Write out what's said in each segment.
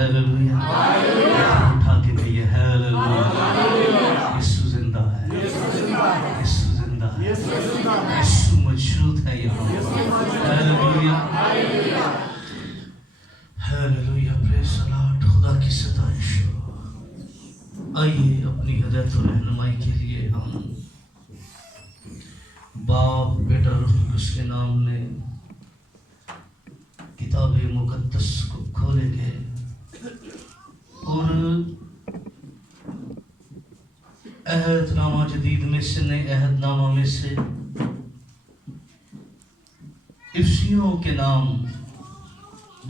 Hallelujah, اٹھا کے کہیے ہیلیلویا، یسوع زندہ ہے، یسوع زندہ ہے، یسوع موجود ہے یہاں، ہیلیلویا ہیلیلویا، پریز دی لارڈ، خدا کی ستائش ہو۔ آئیے اپنی ہدایت و رہنمائی کے لیے ہم باپ بیٹا روح القدس کے نام میں کتاب مقدس کو کھولیں گے اور عہد نامہ جدید میں سے، نئے عہد نامہ میں سے افسیوں کے نام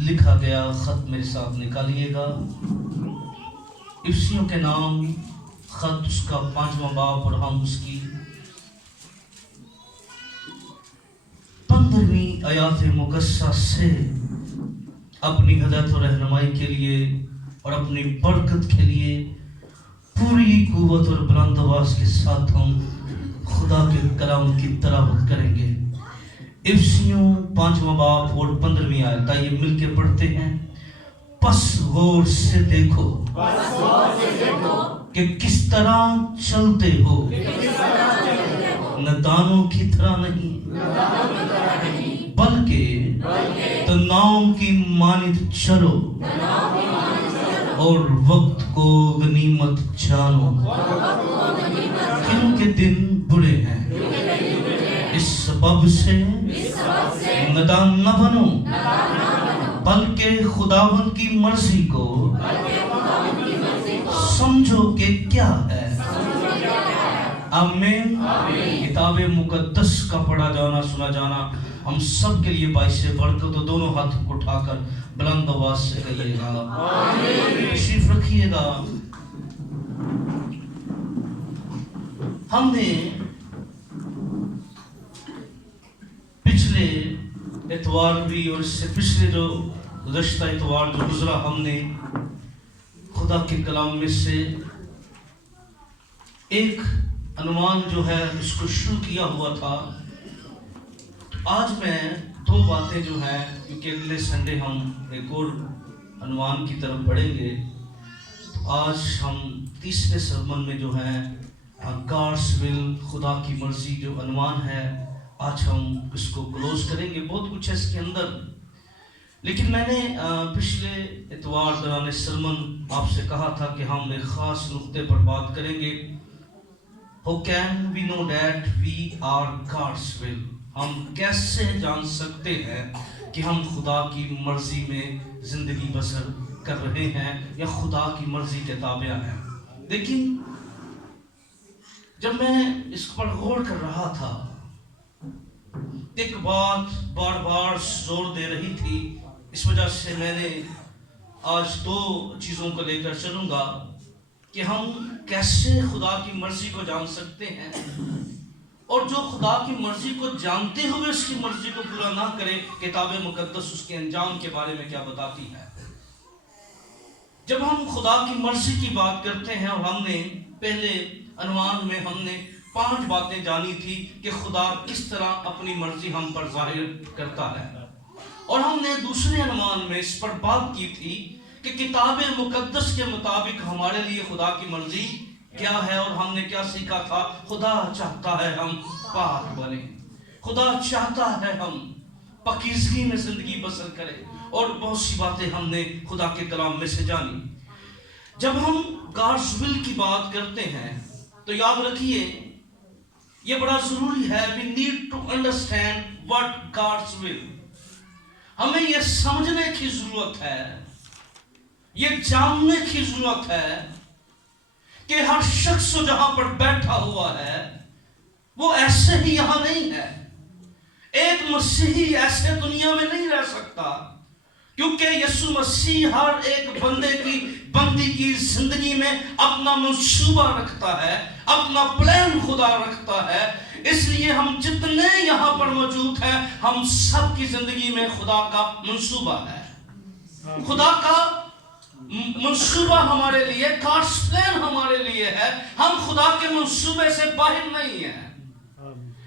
لکھا گیا خط میرے ساتھ نکالیے گا۔ افسیوں کے نام خط، اس کا 5واں باب، اور ہم اس کی 15ویں آیات مقدسہ سے اپنی ہدایت و رہنمائی کے لیے اور اپنی برکت کے لیے پوری قوت اور بلند آواز کے ساتھ ہم خدا کے کلام کی تلاوت کریں گے۔ افسیوں 5واں باب اور 15ویں آیت، آئیے مل کے پڑھتے ہیں۔ پس غور سے دیکھو کہ کس طرح چلتے ہو، ندانوں کی طرح نہیں بلکہ تناؤں کی مانند چلو اور وقت کو غنیمت جانو، کیونکہ دن برے ہیں۔ اس سبب سے ندان نہ بنو بلکہ خداوند کی مرضی کو سمجھو کہ کیا ہے۔ آمین۔ کتاب مقدس کا پڑھا جانا، سنا جانا ہم سب کے لیے باعث برکت، تو دونوں ہاتھ اٹھا کر بلند آواز سے کہیے گا تشریف رکھیے گا۔ ہم نے پچھلے اتوار بھی اور اس سے پچھلے جو گزشتہ اتوار جو گزرا، ہم نے خدا کے کلام میں سے ایک عنوان جو ہے اس کو شروع کیا ہوا تھا۔ آج میں 2 باتیں جو ہیں، کیونکہ اگلے سنڈے ہم ایک اور عنوان کی طرف بڑھیں گے، تو آج ہم تیسرے سرمن میں جو ہے گاڈس ول، خدا کی مرضی جو عنوان ہے، آج ہم اس کو کلوز کریں گے۔ بہت کچھ ہے اس کے اندر، لیکن میں نے پچھلے اتوار دوران سرمن آپ سے کہا تھا کہ ہم ایک خاص نقطے پر بات کریں گے۔ How can we know that we are God's will؟ ہم کیسے جان سکتے ہیں کہ ہم خدا کی مرضی میں زندگی بسر کر رہے ہیں یا خدا کی مرضی کے تابع ہیں؟ لیکن جب میں اس پر غور کر رہا تھا، ایک بات بار بار زور دے رہی تھی، اس وجہ سے میں نے آج 2 چیزوں کو لے کر چلوں گا کہ ہم کیسے خدا کی مرضی کو جان سکتے ہیں، اور جو خدا کی مرضی کو جانتے ہوئے اس کی مرضی کو پورا نہ کرے، کتاب مقدس اس کے انجام کے بارے میں کیا بتاتی ہے۔ جب ہم خدا کی مرضی کی بات کرتے ہیں، اور ہم نے پہلے عنوان میں ہم نے 5 باتیں جانی تھی کہ خدا کس طرح اپنی مرضی ہم پر ظاہر کرتا ہے، اور ہم نے دوسرے عنوان میں اس پر بات کی تھی کہ کتاب مقدس کے مطابق ہمارے لیے خدا کی مرضی کیا ہے، اور ہم نے کیا سیکھا تھا؟ خدا چاہتا ہے ہم پاک بنیں، خدا چاہتا ہے ہم پاکیزگی میں زندگی بسر کریں، اور بہت سی باتیں ہم نے خدا کے کلام میں سے جانی۔ جب ہم گاڈس ول کی بات کرتے ہیں تو یاد رکھیے یہ بڑا ضروری ہے، we need to understand what God's will۔ ہمیں یہ سمجھنے کی ضرورت ہے، یہ جاننے کی ضرورت ہے کہ ہر شخص جہاں پر بیٹھا ہوا ہے وہ ایسے ہی یہاں نہیں ہے۔ ایک مسیحی ایسے دنیا میں نہیں رہ سکتا، کیونکہ یسوع مسیح ہر ایک بندی کی زندگی میں اپنا منصوبہ رکھتا ہے، اپنا پلان خدا رکھتا ہے۔ اس لیے ہم جتنے یہاں پر موجود ہیں، ہم سب کی زندگی میں خدا کا منصوبہ ہے، خدا کا منصوبہ ہمارے لیے، گاڈس پلان ہمارے لیے ہے۔ ہم خدا کے منصوبے سے باہر نہیں ہیں۔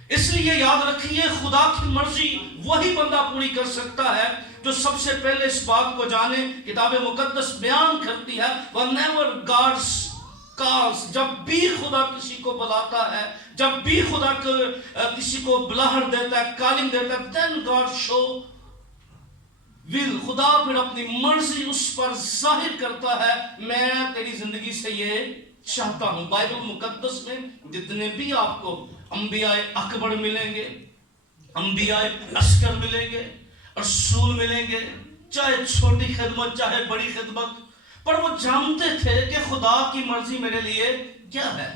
اس لیے یاد رکھیے خدا کی مرضی وہی بندہ پوری کر سکتا ہے جو سب سے پہلے اس بات کو جانے. کتاب مقدس بیان کرتی ہے whenever God's calls, جب بھی خدا کسی کو بلاتا ہے, جب بھی خدا کسی کو بلاہٹ دیتا ہے, کالنگ دیتا ہے, then God show will, خدا پھر اپنی مرضی اس پر ظاہر کرتا ہے. میں تیری زندگی سے یہ چاہتا ہوں. بائبل مقدس میں جتنے بھی آپ کو انبیاء اکبر ملیں گے, انبیاء اصغر ملیں گے, رسول ملیں گے, چاہے چھوٹی خدمت چاہے بڑی خدمت, پر وہ جانتے تھے کہ خدا کی مرضی میرے لیے کیا ہے,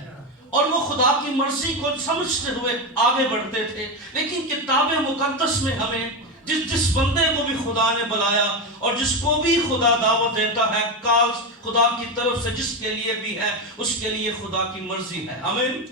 اور وہ خدا کی مرضی کو سمجھتے ہوئے آگے بڑھتے تھے. لیکن کتاب مقدس میں ہمیں جس بندے کو بھی خدا نے بلایا اور جس کو بھی خدا دعوت دیتا ہے, کالز خدا کی طرف سے جس کے لیے بھی ہے, اس کے لیے خدا کی مرضی ہے. آمین.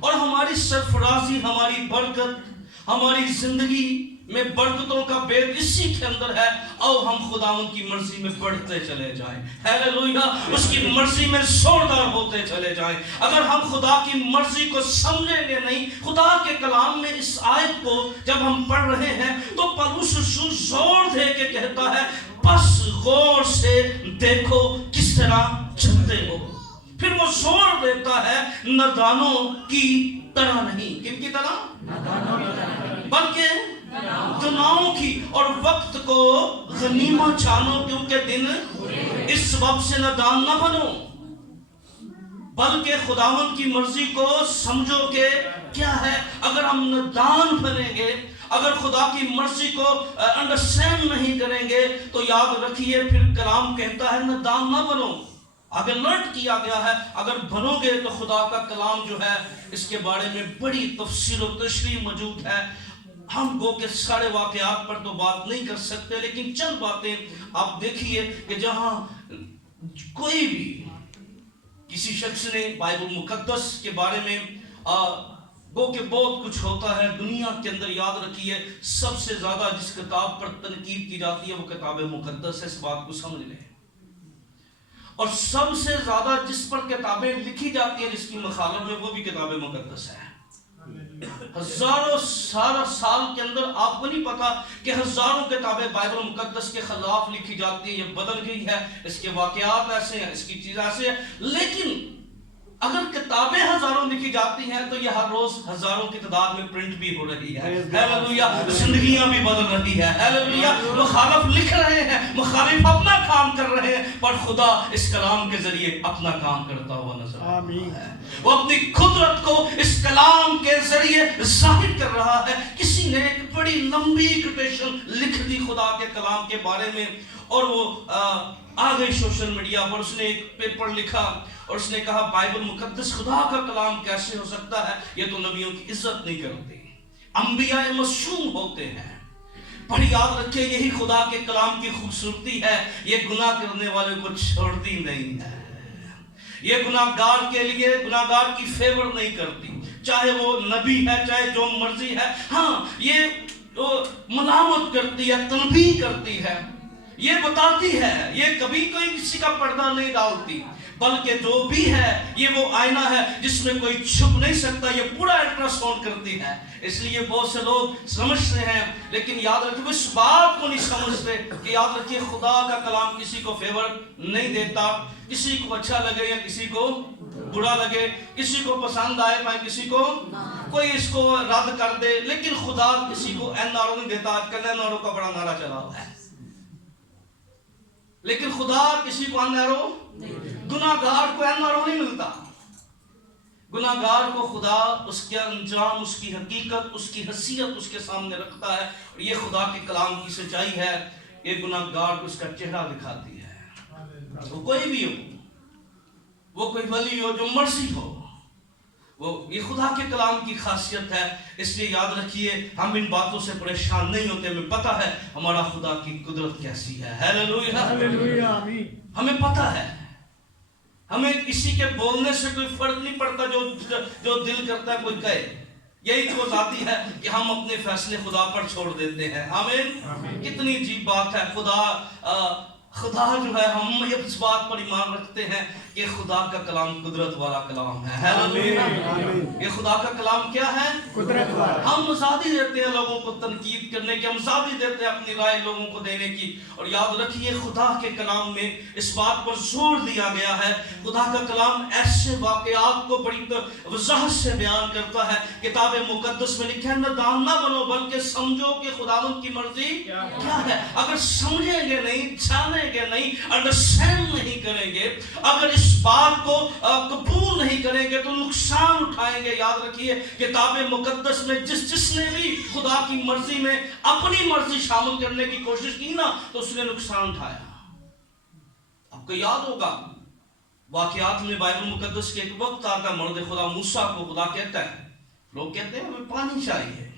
اور ہماری سرفرازی, ہماری برکت, ہماری زندگی میں برکتوں کا بیت اسی کے اندر ہے. آؤ ہم خداوند کی مرضی میں بڑھتے چلے جائیں. ہیلیلویا. اس کی مرضی میں زوردار ہوتے چلے جائیں. اگر ہم خدا کی مرضی کو سمجھیں گے نہیں, خدا کے کلام میں اس آیت کو جب ہم پڑھ رہے ہیں تو پولس رسول زور دے کے کہتا ہے بس غور سے دیکھو کس طرح چلتے ہو. پھر وہ زور دیتا ہے نادانوں کی طرح نہیں. کن کی طرح؟ بلکہ دناؤں کی, اور وقت کو غنیمت جانو کیونکہ دن اس سبب سے نادان نہ بنو, بلکہ خداوند کی مرضی کو سمجھو کہ کیا ہے. اگر ہم نادان بنیں گے, اگر خدا کی مرضی کو انڈرسٹینڈ نہیں کریں گے, تو یاد رکھیے پھر کلام کہتا ہے نادان نہ بنو. اگر لرٹ کیا گیا ہے, اگر بنو گے تو خدا کا کلام جو ہے اس کے بارے میں بڑی تفسیر و تشریح موجود ہے. ہم گو کے سارے واقعات پر تو بات نہیں کر سکتے, لیکن چند باتیں آپ دیکھیے کہ جہاں کوئی بھی کسی شخص نے بائبل مقدس کے بارے میں گو کہ بہت کچھ ہوتا ہے دنیا کے اندر. یاد رکھیے سب سے زیادہ جس کتاب پر تنقید کی جاتی ہے وہ کتاب مقدس ہے. اس بات کو سمجھ لیں. اور سب سے زیادہ جس پر کتابیں لکھی جاتی ہیں جس کی مخالف میں, وہ بھی کتاب مقدس ہے. ہزاروں سال کے اندر آپ کو نہیں پتا کہ ہزاروں کتابیں بائبل مقدس کے خلاف لکھی جاتی ہیں, یہ بدل گئی ہے, اس کے واقعات ایسے ہیں, اس کی چیز ایسے ہے. لیکن اگر کتابیں ہزاروں لکھی جاتی ہیں تو یہ ہر روز ہزاروں کی تعداد میں پرنٹ بھی ہو رہی ہے. ہیلیلویا. زندگیاں بھی بدل رہی ہے. ہیلیلویا. مخالف لکھ رہے ہیں, مخالف اپنا کام کر رہے ہیں, پر خدا اس کلام کے ذریعے اپنا کام کرتا ہوا نظر آتا ہے. وہ اپنی قدرت کو اس کلام کے ذریعے ظاہر کر رہا ہے. کسی نے ایک بڑی لمبی کوٹیشن لکھ دی خدا کے کلام کے بارے میں, اور وہ آ گئی سوشل میڈیا پر. اس نے ایک پیپر لکھا اور اس نے کہا بائبل مقدس خدا کا کلام کیسے ہو سکتا ہے, یہ تو نبیوں کی عزت نہیں کرتے, انبیاء معصوم ہوتے ہیں. پر یاد رکھیں یہی خدا کے کلام کی خوبصورتی ہے, یہ گناہ کرنے والے کو چھوڑتی نہیں ہے. یہ گناہ گار کے لیے گناہ گار کی فیور نہیں کرتی, چاہے وہ نبی ہے چاہے جو مرضی ہے. ہاں یہ ملامت کرتی ہے, تنبیہ کرتی ہے, یہ بتاتی ہے, یہ کبھی کوئی کسی کا پردہ نہیں ڈالتی, بلکہ جو بھی ہے یہ وہ آئینہ ہے جس میں کوئی چھپ نہیں سکتا. یہ پورا الٹراساؤنڈ کرتی ہے. اس لیے بہت سے لوگ سمجھتے ہیں لیکن یاد رکھیں وہ اس بات کو نہیں سمجھتے کہ یاد رکھیے خدا کا کلام کسی کو فیور نہیں دیتا. کسی کو اچھا لگے یا کسی کو برا لگے, کسی کو پسند آئے میں کسی کو کوئی اس کو رد کر دے, لیکن خدا کسی کو این آر او نہیں دیتا. آج کل این آر او کا بڑا نعرہ چلا ہوا ہے, لیکن خدا کسی کو این آر او, گناہگار کو این آر او نہیں ملتا. گناہگار کو خدا اس کے انجام, اس کی حقیقت, اس کی حیثیت اس کے سامنے رکھتا ہے, اور یہ خدا کے کلام کی سچائی ہے. یہ گناہگار کو اس کا چہرہ دکھاتی ہے. وہ کوئی بھی ہو, وہ کوئی ولی ہو, جو مرضی ہو, وہ یہ خدا کے کلام کی خاصیت ہے. اس لیے یاد رکھیے ہم ان باتوں سے پریشان نہیں ہوتے. ہمیں پتہ ہے ہمارا خدا کی قدرت کیسی ہے. ہیلیلویا. ہمیں پتہ ہے, ہمیں کسی کے بولنے سے کوئی فرق نہیں پڑتا. جو دل کرتا ہے کوئی کہے. یہی تو آتی ہے کہ ہم اپنے فیصلے خدا پر چھوڑ دیتے ہیں. آمین. کتنی عجیب بات ہے. خدا خدا جو ہے ہم اس بات پر ایمان رکھتے ہیں کہ خدا کا کلام قدرت والا کلام ہے. ہیلیلویا. یہ خدا کا کلام کیا ہے؟ قدرت والا. ہم آزادی دیتے ہیں لوگوں کو تنقید کرنے کی, ہم آزادی دیتے ہیں اپنی رائے لوگوں کو دینے کی. اور یاد رکھیے خدا کے کلام میں اس بات پر زور دیا گیا ہے, خدا کا کلام ایسے واقعات کو بڑی وضاحت سے بیان کرتا ہے. کتاب مقدس میں لکھا ہے نادان نہ بنو بلکہ سمجھو کہ خداوند کی مرضی کیا ہے. اگر سمجھیں گے نہیں, جانیں گے نہیں, انڈرسٹینڈ نہیں کریں گے, اگر اس بات کو قبول نہیں کریں گے تو نقصان اٹھائیں گے. یاد رکھیے کتاب مقدس میں جس نے بھی خدا کی مرضی میں اپنی مرضی شامل کرنے کی کوشش کی نا تو اس نے نقصان اٹھایا. آپ کو یاد ہوگا واقعات میں بائبل مقدس کے ایک وقت آتا, مرد خدا موسیٰ کو خدا کہتا ہے, لوگ کہتے ہیں ہمیں پانی چاہیے,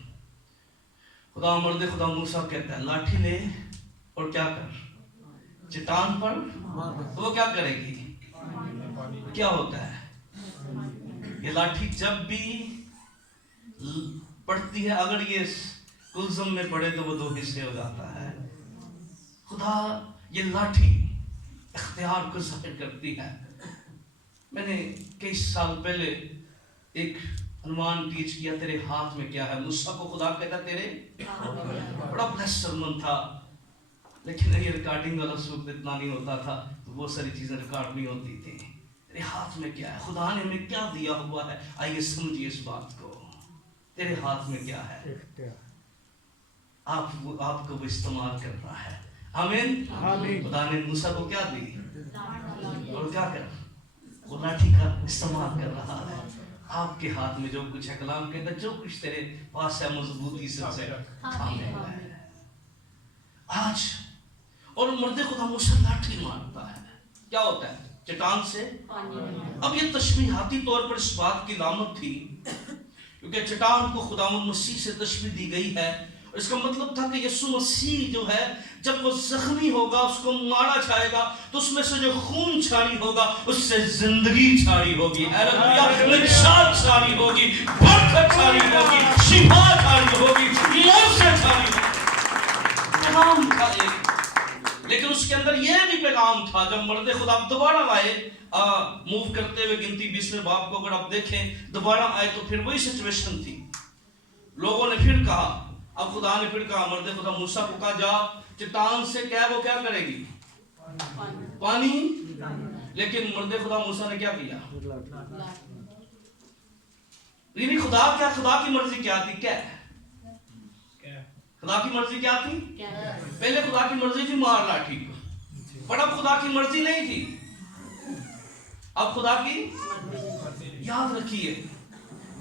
خدا مرد خدا موسیٰ کہتا ہے لاٹھی لے اور کیا کر, چٹان پر, تو وہ کیا کرے گی؟ کیا ہوتا ہے یہ لاٹھی جب بھی پڑتی ہے, اگر یہ کلزم میں پڑے تو وہ 2 حصے ہو جاتا ہے. خدا یہ لاٹھی اختیار کو ظاہر کرتی ہے. میں نے کئی سال پہلے ایک عنوان ٹیچ کیا, تیرے ہاتھ میں کیا ہے. موسیٰ کو خدا کہتا تیرے, بڑا بلیس سرمن تھا, لیکن یہ ریکارڈنگ والا سوق اتنا نہیں ہوتا تھا تو بہت ساری چیزیں ریکارڈ نہیں ہوتی تھی. تیرے ہاتھ میں کیا ہے, خدا نے ہمیں کیا دیا ہوا ہے, آئیے سمجھیے اس بات کو. تیرے ہاتھ میں کیا ہے, آپ کو وہ استعمال کر رہا ہے. آمین. خدا نے موسیٰ کو کیا دی اور کیا کر, وہ لاٹھی کا استعمال کر رہا ہے. آپ کے ہاتھ میں جو کچھ ہے, کلام کہتا ہے جو کچھ تیرے پاس ہے مضبوطی سے تھامے ہوا ہے. آج اور مرد خدا موسیٰ لاٹھی مارتا ہے, کیا ہوتا ہے, چٹان سے. اب یہ تشبیہاتی طور پر اس بات کی علامت تھی کیونکہ چٹان کو خداوند مسیح سے تشبیہ دی گئی ہے. اس کا مطلب تھا کہ یسوع مسیح جو ہے جب وہ زخمی ہوگا, اس کو مارا جائے گا تو اس میں سے جو خون چھاری ہوگا اس سے زندگی چھاری ہوگی. ہیلیلویا. نجات چھاری ہوگی, برکت چھاری ہوگی, شفا چھاری ہوگی, موت سے چھاری ہوگی. پیغام تھا ایک, لیکن اس کے اندر یہ بھی پیغام تھا. جب مرد خدا دوبارہ آئے, موو کرتے ہوئے گنتی 20ویں باب کو اگر آپ دیکھیں, دوبارہ آئے تو پھر وہی سچویشن تھی. لوگوں نے پھر کہا, اب خدا نے پھر کہا, مرد خدا موسیٰ کو کہا جا چٹان سے کیا وہ کیا کرے گی, پانی. لیکن مرد خدا موسیٰ نے کیا کیا, یعنی خدا کی مرضی کیا تھی, کیا خدا کی مرضی کیا تھی؟ پہلے خدا کی مرضی تھی مار لاٹھی کو, پر اب خدا کی مرضی نہیں تھی, اب خدا کی. یاد رکھیے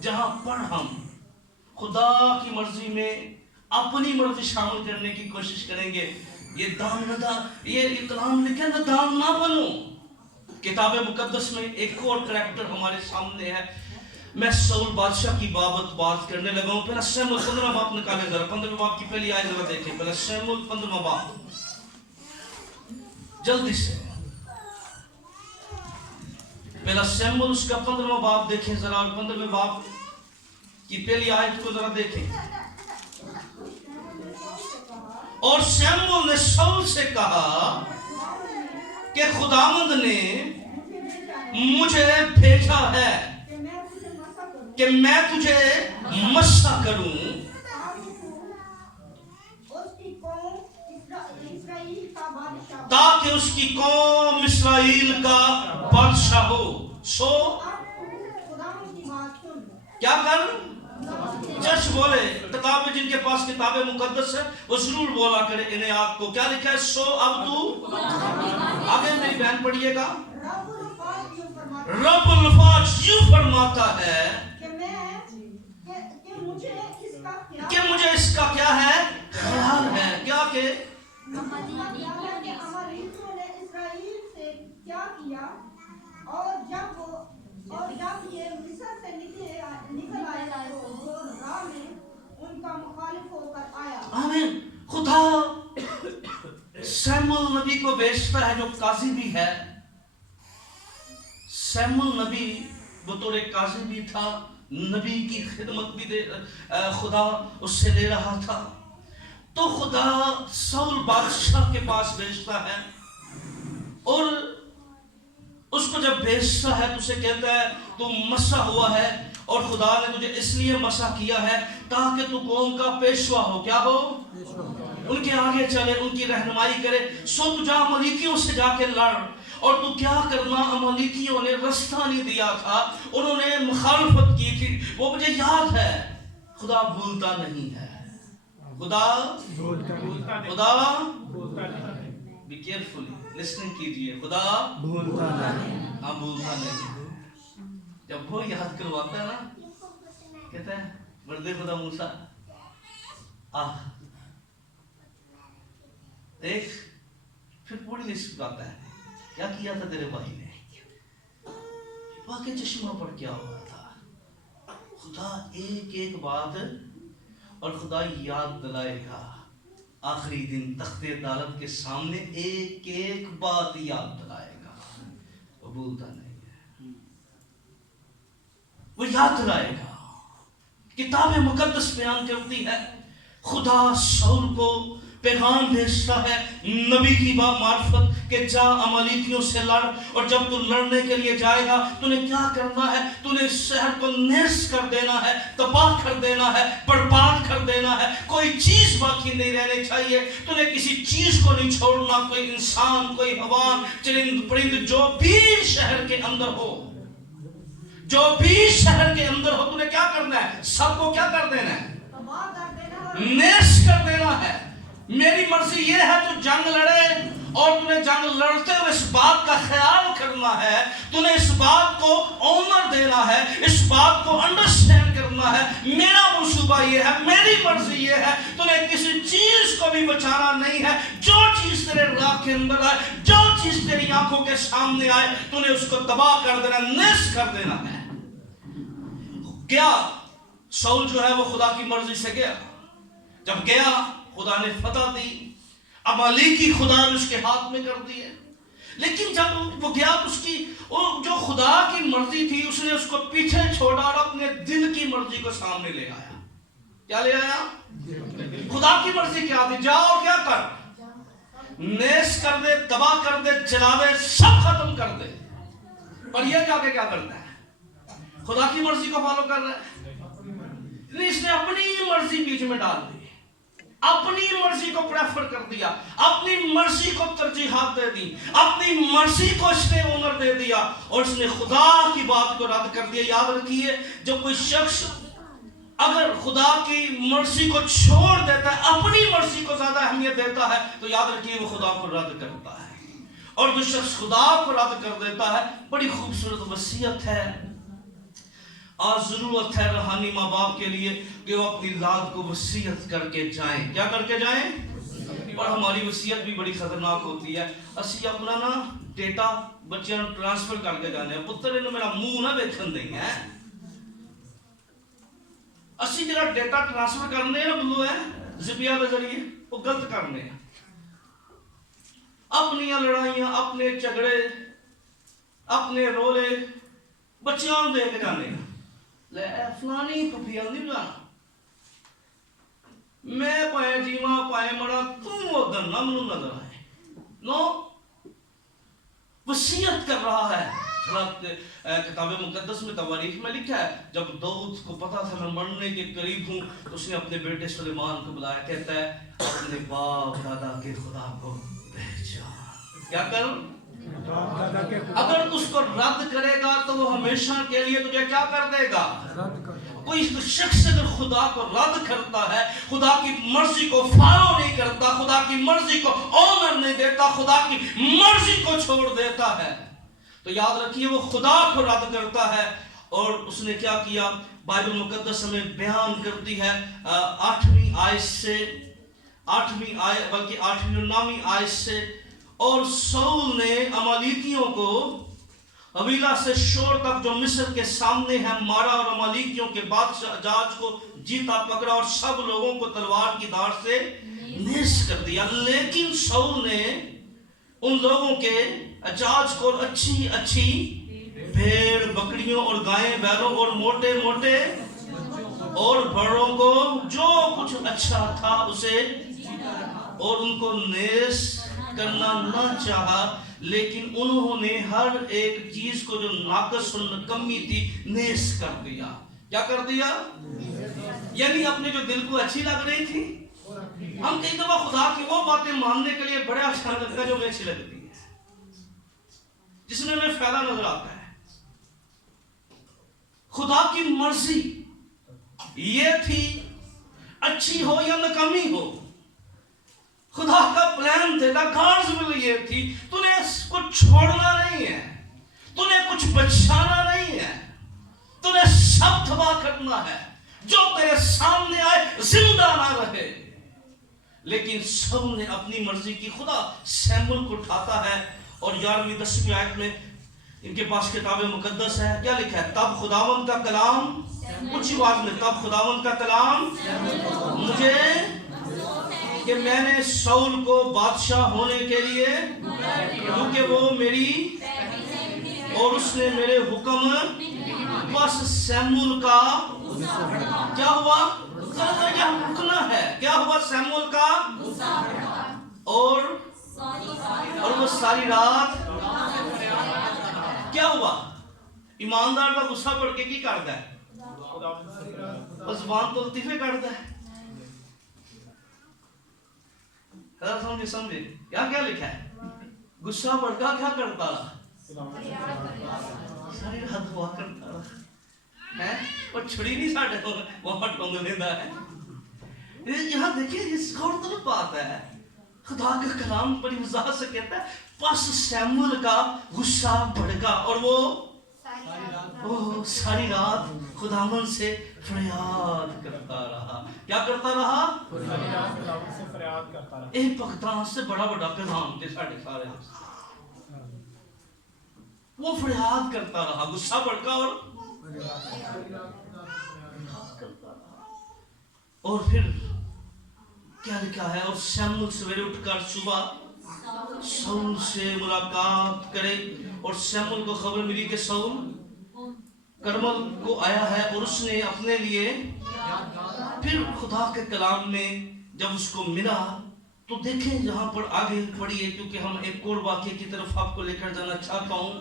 جہاں پر ہم خدا کی مرضی میں اپنی مرضی شامل کرنے کی کوشش کریں گے, یہ کلام لکھا ہے نادان نہ بنو. کتاب مقدس میں ایک اور کریکٹر ہمارے سامنے ہے. میں سول بادشاہ کی بات کرنے لگا ہوں. پہلا سیموئیل 15واں باب نکالے ذرا, 15ویں باب کی پہلی آیت ذرا دیکھیں. پہلا سیموئیل 15واں باب, جلدی سے. پہلا سیموئیل اس کا 15واں باب دیکھیں ذرا, اور 15ویں باب کی پہلی آیت کو ذرا دیکھیں. اور سیموئیل نے سول سے کہا کہ خداوند نے مجھے بھیجا ہے کہ میں تجھے مسح کروں تاکہ اس کی قوم اسرائیل کا بادشاہ ہو. سو کیا کر, چرچ بولے کتابیں جن کے پاس کتاب مقدس ہے وہ ضرور بولا کرے انہیں آپ کو کیا لکھا ہے. سو اب تو آگے میری بہن پڑھیے گا. رب الفاظ یوں فرماتا ہے کہ مجھے اس کا کیا ہے, خیال ہے. کیا کہ اور جب یہ مصر سے نکل آیا تو وہ راہ میں ان کا مخالف ہو کر آیا. آمین. خدا سیموئیل نبی کو بھیجتا ہے جو قاضی بھی ہے. سیموئیل نبی بطور قاضی بھی تھا, نبی کی خدمت بھی خدا اس سے لے رہا تھا. تو خدا سول بادشاہ کے پاس بھیجتا ہے کو جب بھیجتا ہے تو اسے کہتا ہے تو مسا ہوا ہے اور خدا نے تجھے اس لیے مسا کیا ہے تاکہ تو قوم کا پیشوا ہو. کیا ہو؟ ان کے آگے چلے, ان کی رہنمائی کرے. سو تو جا امالیکیوں سے جا کے لڑ. اور تو کیا کرنا, امالیکیوں نے رستہ نہیں دیا تھا, انہوں نے مخالفت کی تھی, وہ مجھے یاد ہے. خدا بھولتا نہیں ہے. خدا بی کیئرفلی لسننگ کیجئے. خدا بھولتا نہیں. جب وہ یاد کرواتا ہے نا, کہتا ہے مرد خدا موسیٰ دیکھ, پھر پوری لسٹ بتاتا ہے کیا کیا تھا تیرے بھائی نے, واقعی چشمہ پر کیا ہوا تھا. خدا ایک ایک بات اور خدا یاد دلائے گا. آخری دن تخت عدالت کے سامنے ایک ایک بات یاد دلائے گا. وہ بھولتا نہیں ہے, وہ یاد دلائے گا. کتاب مقدس بیان کرتی ہے خدا شاول کو پیغام بھیجتا ہے نبی کی معرفت کہ جا امالیکیوں سے لڑ, اور جب تو لڑنے کے لیے جائے گا تو نے کیا کرنا ہے, تو نے اس شہر کو نیز کر دینا ہے, تباہ کر دینا ہے, برباد کر دینا ہے. کوئی چیز باقی نہیں رہنے چاہیے. تو نے کسی چیز کو نہیں چھوڑنا, کوئی انسان, کوئی حیوان, چرند پرند, جو بھی شہر کے اندر ہو, جو بھی شہر کے اندر ہو, تو نے کیا کرنا ہے, سب کو کیا کر دینا ہے, نیز کر دینا ہے. میری مرضی یہ ہے تو جنگ لڑے, اور تمہیں جنگ لڑتے ہوئے اس بات کا خیال کرنا ہے, تمہیں اس بات کو آنر دینا ہے, اس بات کو انڈرسٹینڈ کرنا ہے. میرا منصوبہ یہ ہے, میری مرضی یہ ہے, تمہیں کسی چیز کو بھی بچانا نہیں ہے. جو چیز تیرے راہ کے اندر آئے, جو چیز تیری آنکھوں کے سامنے آئے, تمہیں اس کو تباہ کر دینا, نیز کر دینا ہے. گیا شاول جو ہے وہ خدا کی مرضی سے گیا. جب گیا خدا نے فتح دی, امالیکی خدا نے اس کے ہاتھ میں کر دی ہے. لیکن جب وہ گیا اس کی جو خدا کی مرضی تھی اس نے اس کو پیچھے چھوڑا اور اپنے دل کی مرضی کو سامنے لے آیا. کیا لے آیا؟ خدا کی مرضی کیا تھی, جا اور کیا کر, نیز کر دے, تباہ کر دے, جلا دے, سب ختم کر دے. اور یہ جا کے کیا کرتا ہے, خدا کی مرضی کو فالو کر رہا ہے. اس نے اپنی مرضی بیچ میں ڈال دی, اپنی مرضی کو پریفر کر دیا, اپنی مرضی کو ترجیحات دے دی, اپنی مرضی کو اس نے آنر دے دیا, اور اس نے خدا کی بات کو رد کر دیا. یاد رکھیے جب کوئی شخص اگر خدا کی مرضی کو چھوڑ دیتا ہے, اپنی مرضی کو زیادہ اہمیت دیتا ہے, تو یاد رکھیے وہ خدا کو رد کرتا ہے. اور جو شخص خدا کو رد کر دیتا ہے, بڑی خوبصورت وصیت ہے. آج ضرورت ہے روحانی ماں باپ کے لیے کہ وہ اپنی اولاد کو وصیت کر کے جائیں. کیا کر کے جائیں؟ اور ہماری وصیت بھی بڑی خطرناک ہوتی ہے. اسی اپنا نا ڈیٹا بچیاں ٹرانسفر کر کے جانے ہیں. پتر انہوں میرا منہ نہ دیکھن دیں ہیں, اسی جگہ ڈیٹا ٹرانسفر کرنے ہیں نا بلو ہے زبیا کے ذریعے, وہ غلط کرنے ہیں. اپنی لڑائیاں, اپنے جھگڑے, اپنے رولے بچیاں دے کے جانے ہیں. لے فلانی پھپھیاں نہیں جانا, میں پائے جیواں پائے مڑا, تم ادھر نہ منو نظر آئے. نو وصیت کر رہا ہے. کتاب مقدس میں تواریخ میں لکھا ہے جب داؤد کو پتا تھا میں مرنے کے قریب ہوں تو اس نے اپنے بیٹے سلیمان کو بلایا. کہتا ہے اپنے باپ دادا کے خدا کو پہچان. کیا کر, اگر اس کو رد کرے گا تو وہ ہمیشہ کے لیے تجھے کیا کر دے گا. کوئی شخص اگر خدا کو رد کرتا ہے, خدا کی مرضی کو فالو نہیں کرتا, خدا کی مرضی کو آنر نہیں دیتا, خدا کی مرضی کو چھوڑ دیتا ہے, تو یاد رکھیے وہ خدا کو رد کرتا ہے. اور اس نے کیا کیا, بائبل مقدس ہمیں بیان کرتی ہے 8ویں آیت سے, 8ویں آیت بلکہ 8ویں اور 9ویں آیت سے. اور ساؤل نے امالیکیوں کو حویلا سے شور تک جو مصر کے سامنے ہے مارا, اور امالیکیوں کے بادشاہ اجاج کو جیتا پکڑا, اور سب لوگوں کو تلوار کی دھار سے نیز کر دیا. لیکن ساؤل نے ان لوگوں کے اجاج کو اچھی اچھی بھیڑ بکریوں اور گائیں بیلوں اور موٹے موٹے اور بڑوں کو جو کچھ اچھا تھا اسے, اور ان کو نیز کرنا نہ چاہا. لیکن انہوں نے ہر ایک چیز کو جو ناقص اور کمی تھی نیس کر دیا. کیا کر دیا؟ یعنی اپنے جو دل کو اچھی لگ رہی تھی. ہم کئی دفعہ خدا کی وہ باتیں ماننے کے لیے بڑے اچھا لگتا ہے جو ہمیں اچھی لگتی ہے, جس میں ہمیں فائدہ نظر آتا ہے. خدا کی مرضی یہ تھی اچھی ہو یا ناکامی ہو, خدا کا پلان تھا, گاڈز ول یہ تھی تو نے اس کو چھوڑنا نہیں ہے, تو نے کچھ بچانا نہیں ہے, تو نے سب تباہ کرنا ہے, جو تیرے سامنے آئے زندہ نہ رہے. لیکن سب نے اپنی مرضی کی. خدا سیمول کو اٹھاتا ہے اور 11ویں 10ویں آیت میں ان کے پاس کتاب مقدس ہے, کیا لکھا ہے؟ تب خداوند کا کلام, اونچی آواز میں, تب خداوند کا کلام مجھے کہ میں نے سول کو بادشاہ ہونے کے لیے, کیونکہ وہ میری اور اس نے میرے حکم. بس سیمول کا کیا ہوا؟ رکنا ہے. کیا ہوا سیمول کا؟ اور وہ ساری رات کیا ہوا؟ ایماندار کا غصہ پڑھ کے کی کرتا ہے؟ زبان تو لطیفے کرتا ہے. سمجھے کیا لکھا ہے؟ غصہ پڑھ کا کیا کرتا رہا؟ ساری رات دعا کرتا رہا ہے. اور چھڑی نہیں ساڑھے وہاں ٹونگ دیتا ہے. یہاں دیکھیں اس غور طلب بات ہے. خدا کا کلام بڑی وضاحت سے کہتا ہے پس سیمول کا غصہ بھڑکا اور وہ ساری رات خداوند سے فریاد کرتا رہا. کیا کرتا رہا؟ فریاد کرتا رہا. ایک بغداد سے بڑا کلام تھے ساڑھے سارے, وہ فریاد کرتا رہا, غصہ بھڑکا اور پھر کیا لکھا ہے؟ اور سیمول سویرے اٹھ کر صبح سول سے ملاقات کرے, اور سیمول کو خبر ملی کہ سول کرمل کو آیا ہے اور اس نے اپنے لیے. پھر خدا کے کلام میں جب اس کو ملا تو دیکھیں یہاں پر آگے پڑھیے, کیونکہ ہم ایک اور واقعے کی طرف آپ کو لے کر جانا چاہتا ہوں.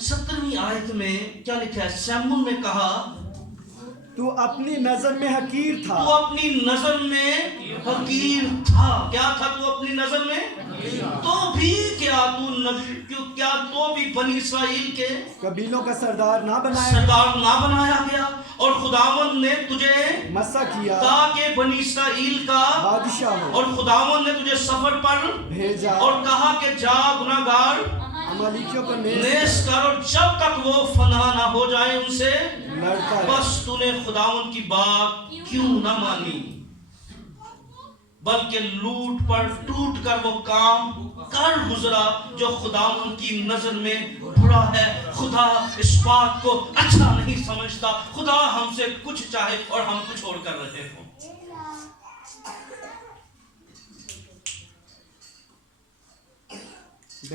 17ویں آیت میں کیا لکھا ہے؟ سیمول نے کہا تو اپنی نظر میں حقیر تھا. تو اپنی نظر میں حقیر تھا. کیا تھا تو اپنی نظر میں؟ تو بھی کیا تو بھی بنی اسرائیل کے قبیلوں کا سردار نہ بنایا گیا, اور خداوند نے تجھے مسا کیا تاکہ بنی اسرائیل کا بادشاہ ہو, اور خداوند نے تجھے سفر پر بھیجا اور کہا کہ جا گناہگار امالیکیوں پر نیس کر, اور جب تک وہ فنا نہ ہو جائے ان سے لڑتا ہے. بس تو نے خداوند کی بات کیوں نہ مانی, بلکہ لوٹ پر ٹوٹ کر وہ کام کر گزرا جو خداوند کی نظر میں برا ہے. خدا اس بات کو اچھا نہیں سمجھتا خدا ہم سے کچھ چاہے اور ہم کچھ اور کر رہے ہوں.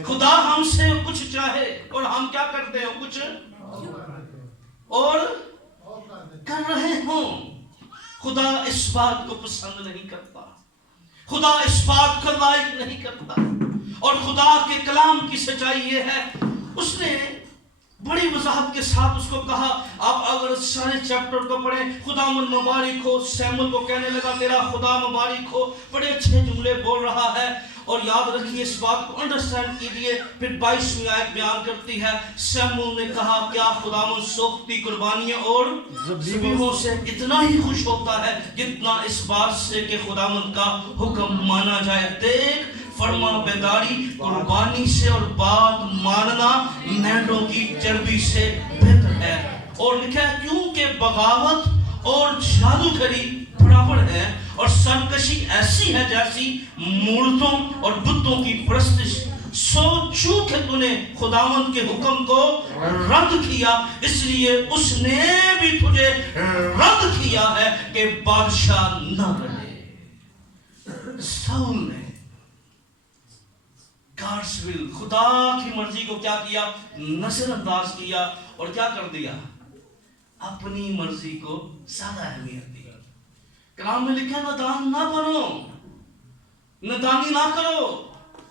خدا ہم سے کچھ چاہے اور ہم کیا کرتے ہیں؟ کچھ اور کر رہے ہوں. خدا اس بات کو پسند نہیں کرتا, خدا اس بات کو لائق نہیں کرتا. اور خدا کے کلام کی سچائی یہ ہے, اس نے بڑی وضاحت کے ساتھ اس کو کہا. آپ اگر سارے چیپٹر کو پڑھیں, خداوند مبارک ہو. سیمول کو کہنے لگا تیرا خدا مبارک ہو. بڑے اچھے جملے بول رہا ہے, اور یاد رکھیے اس بات کو انڈرسٹینڈ کیجئے. پھر 22ویں آیت بیان کرتی ہے سیمول نے کہا کیا خداوند سوکھتی قربانیاں اور ذبیحوں سے اتنا ہی خوش ہوتا ہے جتنا اس بات سے کہ خداوند کا حکم مانا جائے. دیکھ فرما بیداری قربانی سے اور بات ماننا مینڈوں کی چربی سے بہتر ہے. اور لکھا ہے کیونکہ بغاوت اور جادوگری برابر ہے, اور سرکشی ایسی ہے جیسی مورتوں اور بتوں کی پرستش. سو چونکہ تو نے خداوند کے حکم کو رد کیا, اس لیے اس نے بھی تجھے رد کیا ہے کہ بادشاہ نہ رہے. سول نے گاڈس ول, خدا کی مرضی کو کیا کیا؟ نظر انداز کیا, اور کیا کر دیا؟ اپنی مرضی کو زیادہ اہمیت دی. کلام میں لکھا نادان نہ بنو, نادانی نہ کرو.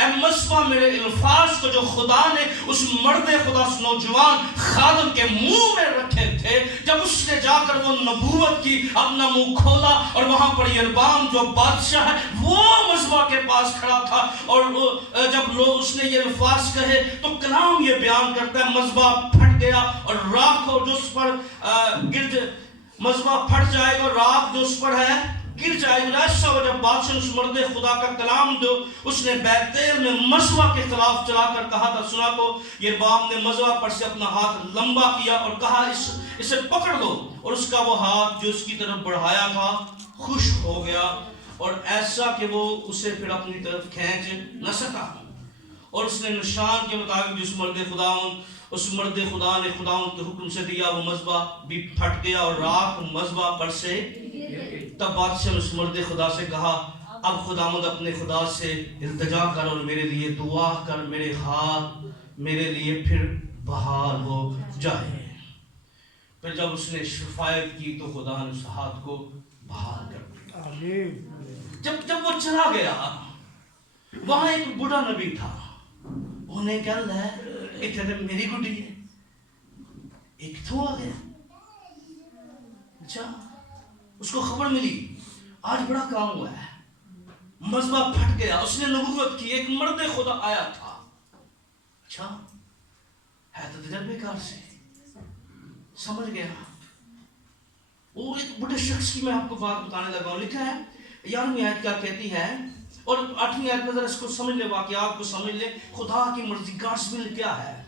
اے مصباح میرے الفاظ کو جو خدا نے اس مرد خدا اس نوجوان خادم کے منہ میں رکھے تھے، جب اس نے جا کر وہ نبوت کی، اپنا منہ کھولا اور وہاں پر یربعام جو بادشاہ ہے وہ مصباح کے پاس کھڑا تھا، اور جب لوگ اس نے یہ الفاظ کہے تو کلام یہ بیان کرتا ہے مصباح پھٹ گیا اور راکھ جو اس پر گرد مصباح پھٹ جائے گا، راکھ جو اس پر ہے گر جائے گا۔ ایسا ہو جب بادشاہ اس مرد خدا کا کلام جو اس نے بیتیل میں مصباح کے خلاف چلا کر کہا تھا سنا تو، یربعام نے مصباح پر سے اپنا ہاتھ لمبا کیا اور کہا اسے پکڑ لو، اور اس کا وہ ہاتھ جو اس کی طرف بڑھایا تھا خشک ہو گیا، اور ایسا کہ وہ اسے پھر اپنی طرف کھینچ نہ سکا، اور اس نے نشان کے مطابق جو اس مرد خدا نے خداوند کے حکم سے دیا وہ مصباح بھی پھٹ گیا اور راکھ مصباح پر سے۔ تب بادشاہ نے اس مرد خدا سے کہا اب خداوند اپنے خدا سے التجا کر اور میرے لیے دعا کر، میرے ہاتھ میرے لیے پھر بحال ہو جائے۔ پھر جب اس نے شفایت کی تو خدا نے اس ہاتھ کو بحال کر دیا۔ جب وہ چلا گیا وہاں ایک بڑا نبی تھا، انہیں کیا ہے ایک میری گڈی ہے، ایک تو آ گیا۔ اچھا اس کو خبر ملی آج بڑا کام ہوا ہے، مصباح پھٹ گیا، اس نے نبوت کی، ایک مرد خدا آیا تھا۔ اچھا ہے تو تجربے کار سے سمجھ گیا۔ وہ ایک بڑے شخص کی میں آپ کو بات بتانے لگا ہوں، لکھا ہے 11ویں آیت کیا کہتی ہے، اور 8ویں آیت میں ذرا اس کو سمجھ لے، واقعات کو سمجھ لے، خدا کی مرضی گاڈز ول کیا ہے۔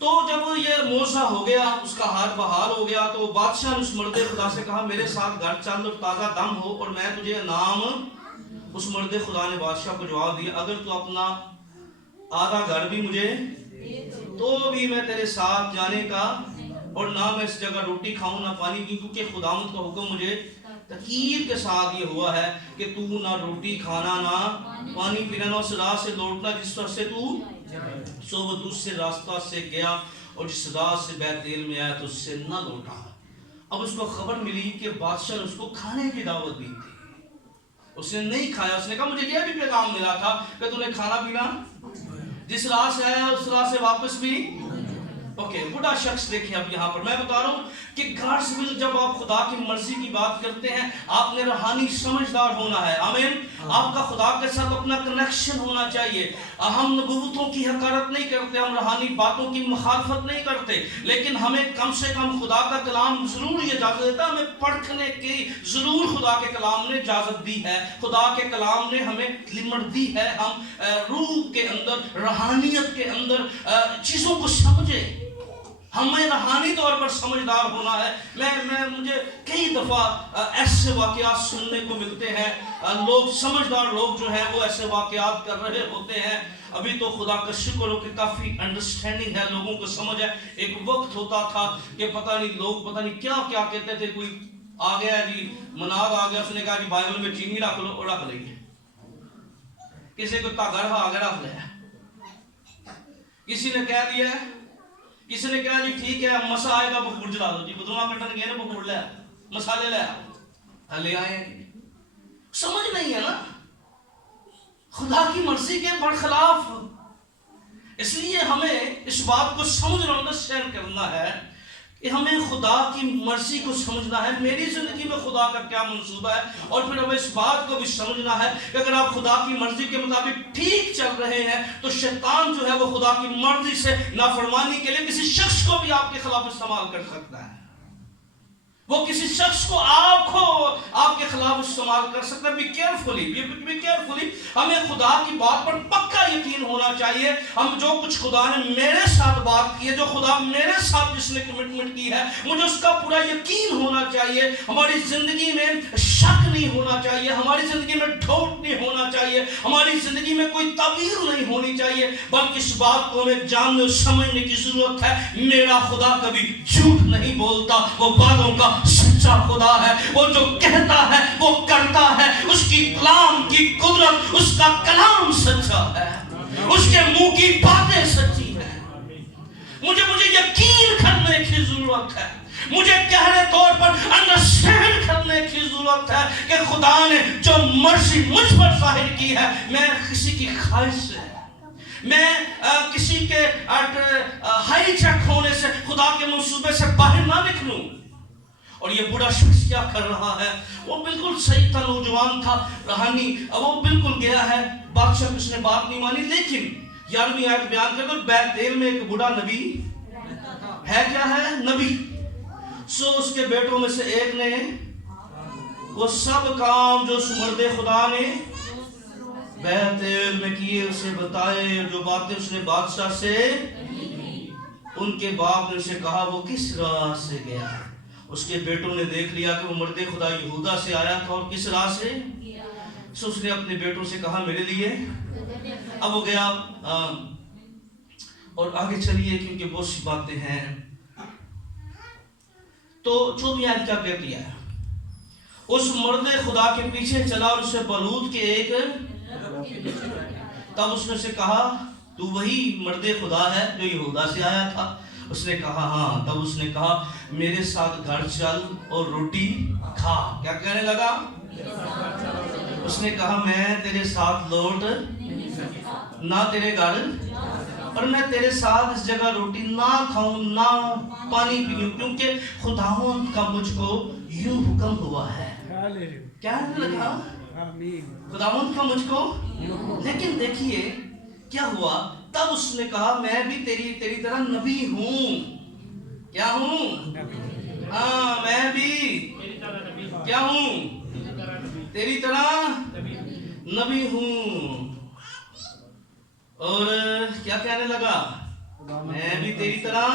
تو جب یہ موضوع ہو گیا، اس کا ہاتھ بحال ہو گیا، تو بادشاہ نے اس مرد خدا سے کہا میرے ساتھ گھر چل اور تازہ دم ہو اور میں تجھے انعام۔ اس مرد خدا نے بادشاہ کو جواب دیا اگر تو اپنا آدھا گھر بھی مجھے تو بھی میں تیرے ساتھ جانے کا، اور نہ میں اس جگہ روٹی کھاؤں نہ پانی پیوں، کیونکہ خداوند کا حکم مجھے تقیر کے ساتھ یہ ہوا ہے کہ تو نہ روٹی کھانا نہ پانی پینا نہ اس راہ سے لوٹنا جس طرح سے تو سو وہ دوسرے راستہ سے گیا اور جس راہ سے بیتیل میں آیا تو اس سے نہ لوٹا۔ اب اس کو خبر ملی کہ بادشاہ نے اس کو کھانے کی دعوت دی تھی، اس نے نہیں کھایا۔ اس نے کہا مجھے یہ بھی پیغام ملا تھا کہ تو نے کھانا پینا جس راہ سے آیا اس راہ سے واپس بھی۔ اوکے بڑا شخص دیکھیں اب یہاں پر میں بتا رہا ہوں کہ گاڈز ول، جب آپ خدا کی مرضی کی بات کرتے ہیں آپ نے روحانی سمجھدار ہونا ہے، آمین۔ آپ کا خدا کے ساتھ اپنا کنیکشن ہونا چاہیے۔ ہم نبوتوں کی حقارت نہیں کرتے، ہم روحانی باتوں کی مخالفت نہیں کرتے، لیکن ہمیں کم سے کم خدا کا کلام ضرور یہ اجازت دیتا ہے، ہمیں پڑھنے کی ضرور خدا کے کلام نے اجازت دی ہے، خدا کے کلام نے ہمیں لمٹ دی ہے، ہم روح کے اندر روحانیت کے اندر چیزوں کو سمجھیں، ہمیں روحانی طور پر سمجھدار ہونا ہے۔ مجھے کئی دفعہ ایسے واقعات سننے کو ملتے ہیں، لوگ سمجھدار لوگ جو ہیں وہ ایسے واقعات کر رہے ہوتے ہیں۔ ابھی تو خدا کا شکر ہو کہ کافی انڈرسٹینڈنگ ہے، لوگوں کو سمجھ ہے۔ ایک وقت ہوتا تھا کہ پتہ نہیں لوگ پتہ نہیں کیا کیا کہتے تھے، کوئی آ گیا جی مناد آ گیا، اس نے کہا جی بائبل میں چینی رکھ لو اور رکھ لیں، کسی کو تاگر آ گیا رکھ لیا، کسی نے کہہ دیا کسی نے کہا جی ٹھیک ہے مسا آئے گا بخور جلا دو جی، بدرما کٹن گئے نا بخور لیا مسالے لیا لے آئے ہیں، سمجھ نہیں ہے نا خدا کی مرضی کے برخلاف۔ اس لیے ہمیں اس بات کو سمجھنا انڈرسٹینڈ کرنا ہے کہ ہمیں خدا کی مرضی کو سمجھنا ہے، میری زندگی میں خدا کا کیا منصوبہ ہے، اور پھر ہمیں اس بات کو بھی سمجھنا ہے کہ اگر آپ خدا کی مرضی کے مطابق ٹھیک چل رہے ہیں تو شیطان جو ہے وہ خدا کی مرضی سے نافرمانی کے لیے کسی شخص کو بھی آپ کے خلاف استعمال کر سکتا ہے، وہ کسی شخص کو آپ کے خلاف استعمال کر سکتا ہے۔ بی کیئرفلی، ہمیں خدا کی بات پر پکا یقین ہونا چاہیے۔ ہم جو کچھ خدا نے میرے ساتھ بات کی ہے، جو خدا میرے ساتھ جس نے کمٹمنٹ کی ہے، مجھے اس کا پورا یقین ہونا چاہیے۔ ہماری زندگی میں شک نہیں ہونا چاہیے، ہماری زندگی میں ڈھوٹ نہیں ہونا چاہیے، ہماری زندگی میں کوئی تعبیر نہیں ہونی چاہیے، بلکہ اس بات کو ہمیں جاننے اور سمجھنے کی ضرورت ہے میرا خدا کبھی جھوٹ نہیں بولتا، وہ وعدوں کا سچا خدا ہے، وہ جو کہتا ہے وہ کرتا ہے، اس کی کلام کی قدرت، اس کا کلام سچا ہے، اس کے منہ کی باتیں سچی ہیں۔ مجھے یقین کرنے کی ضرورت ہے، مجھے گہرے طور پر انڈرسٹینڈ کرنے کی ضرورت ہے کہ خدا نے جو مرضی مجھ پر ظاہر کی ہے، میں کسی کی خواہش سے، میں کسی کے ہائی جیک ہونے سے، خدا کے منصوبے سے باہر نہ نکلوں۔ اور یہ بڑا شخص کیا کر رہا ہے؟ وہ بالکل صحیح تھا، نوجوان تھا، روحانی، وہ بالکل گیا ہے، بادشاہ کی اس نے بات نہیں مانی، لیکن 11ویں آیت بیان کر دو، بیتیل میں ایک بڑا نبی ہے، کیا ہے؟ نبی۔ سو اس کے بیٹوں میں سے ایک نے وہ سب کام جو اس مرد خدا نے بیتیل میں کیے اسے بتائے، جو باتیں اس نے بادشاہ سے، ان کے باپ نے اسے کہا وہ کس راہ سے گیا۔ اس کے بیٹوں نے دیکھ لیا کہ وہ مرد خدا یہودا سے آیا تھا، اور کس راہ سے؟ سو اس نے اپنے بیٹوں سے کہا میرے لیے، اب وہ گیا اور آگے چلیے کیونکہ بہت سی باتیں ہیں۔ تو 24 آیت کیا کہتی ہے؟ اس مرد خدا کے پیچھے چلا اور اسے بلوت کے ایک، تب اس نے سے کہا تو وہی مرد خدا ہے جو یہودا سے آیا تھا؟ اس نے کہا ہاں۔ تب اس نے کہا میرے ساتھ گھر چل اور روٹی کھا۔ کیا کہنے لگا؟ اس نے کہا میں تیرے ساتھ لوٹ نہ تیرے گھر، اور میں تیرے ساتھ اس جگہ روٹی نہ کھاؤں نہ پانی پیوں، کیونکہ خداوند کا مجھ کو یوں حکم ہوا ہے۔ کیا لگا؟ خداوند کا مجھ کو، لیکن دیکھیے کیا ہوا؟ تب اس نے کہا میں بھی تیری طرح نبی ہوں۔ کیا ہوں؟ ہاں میں بھی کیا ہوں؟ تیری طرح نبی ہوں۔ اور کیا کہنے لگا؟ میں بھی تیری طرح،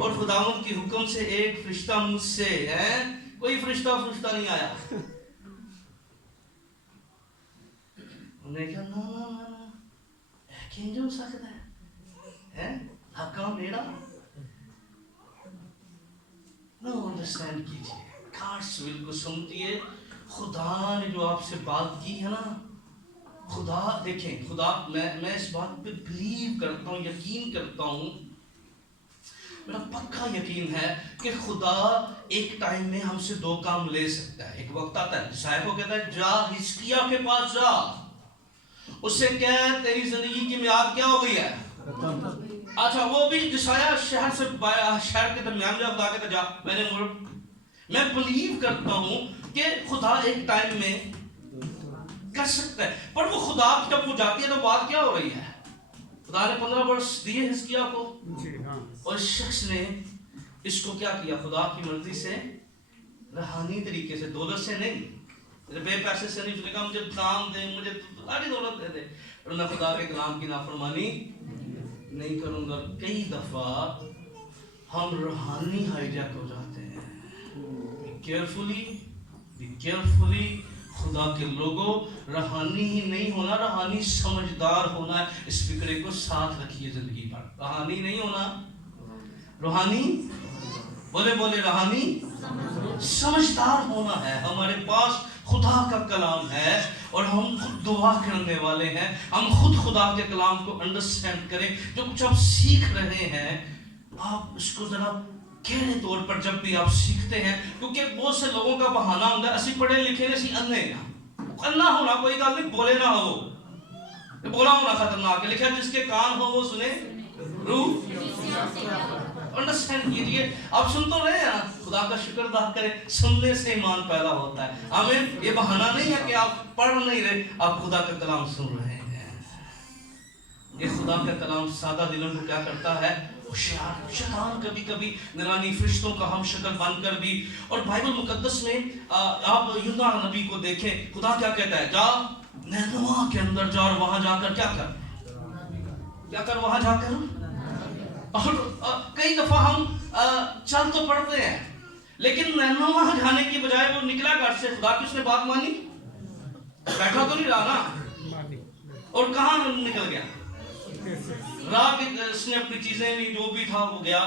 اور خداوند کی حکم سے ایک فرشتہ مجھ سے ہے، کوئی فرشتہ نہیں آیا۔ انہوں نے کہا نا کہیں جو سکتا ہے حقا میرا نو انڈرسٹینڈ کیجئے، کارٹس ول کو سمجھئے۔ خدا نے جو آپ سے بات کی ہے نا، خدا دیکھیں، خدا میں اس بات پہ بلیو کرتا ہوں، یقین کرتا ہوں، میرا پکا یقین ہے کہ خدا ایک ٹائم میں ہم سے دو کام لے سکتا ہے۔ ایک وقت آتا ہے صاحب کو کہتا ہے جا حزقیہ کے پاس جا، اس سے کہہ تیری زندگی کی میعاد کیا ہو گئی ہے۔ اچھا وہ بھی جسایا شہر سے شہر کے درمیان جا، خدا کہتا جا، میں بلیو کرتا ہوں کہ خدا ایک ٹائم میں کر سکتا ہے، پر وہ خدا جب وہ جاتی ہے تو بات کیا ہو رہی ہے؟ خدا نے 15 برس دیے حزقیہ کو، اور اس شخص نے اس کو کیا کیا؟ خدا کی مرضی سے، روحانی طریقے سے، دولت سے نہیں، بے پیسے سے نہیں۔ اس نے کہا مجھے کام دے، مجھے ساری دولت دے دے، اور میں خدا کے کلام کی نافرمانی نہیں کروں گا۔ کئی دفعہ ہم روحانی ہائی جیک ہو جاتے ہیں۔ بی کیئرفلی خدا کے لوگوں، روحانی ہی نہیں ہونا، روحانی سمجھدار ہونا ہے۔ اس فکرے کو ساتھ رکھیے زندگی پر، روحانی نہیں ہونا، روحانی بولے روحانی سمجھدار ہونا ہے۔ ہمارے پاس خدا کا کلام ہے اور ہم خود دعا کرنے والے ہیں، ہم خود خدا کے کلام کو انڈرسٹینڈ کریں۔ جو کچھ آپ سیکھ رہے ہیں آپ اس کو ذرا گہرے طور پر جب بھی آپ سیکھتے ہیں، کیونکہ بہت سے لوگوں کا بہانہ ہوتا ہے اسی پڑھے لکھے نے، اسی انے انا ہونا کوئی گل نہیں، بولے نہ ہو، بولا ہونا خطرناک ہے، لکھا جس کے کان ہو وہ سنے روح۔ انڈرسٹینڈ کیجئے، آپ سن تو رہے ہیں، خدا کا شکر ادا کریں، سننے سے ایمان پیدا ہوتا ہے۔ آمین۔ یہ بہانہ نہیں ہے کہ آپ پڑھ نہیں رہے، آپ خدا کا کلام سن رہے ہیں۔ یہ خدا کا کلام سادہ دلوں کو کیا کرتا ہے؟ شیطان کبھی کبھی نورانی فرشتوں کا ہم شکل بن کر بھی، اور بائبل مقدس میں آپ یونا نبی کو دیکھیں، خدا کیا کہتا ہے؟ جا نینوا کے اندر جا اور وہاں جا کر کیا کر وہاں جا کر۔ اور کئی دفعہ ہم چل تو پڑھتے ہیں لیکن نینوا جانے کی بجائے وہ نکلا گھر سے، خدا کی اس نے بات مانی، بیٹھا تو نہیں رہا نا، اور کہاں نکل گیا؟ راہ اس نے اپنی چیزیں لی، جو بھی تھا وہ گیا،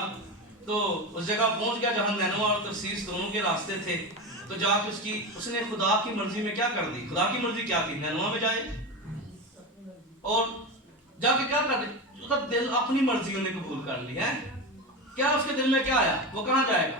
تو اس جگہ پہنچ گیا جہاں نینوا اور ترسیس دونوں کے راستے تھے۔ تو جا کے اس نے خدا کی مرضی میں کیا کر دی؟ خدا کی مرضی کیا تھی؟ نینوا میں جائے، اور جا کے کیا کر دی؟ اس کا دل اپنی مرضی نے قبول کر لی ہے۔ کیا اس کے دل میں کیا آیا؟ وہ کہاں جائے گا؟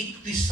31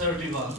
31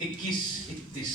21-31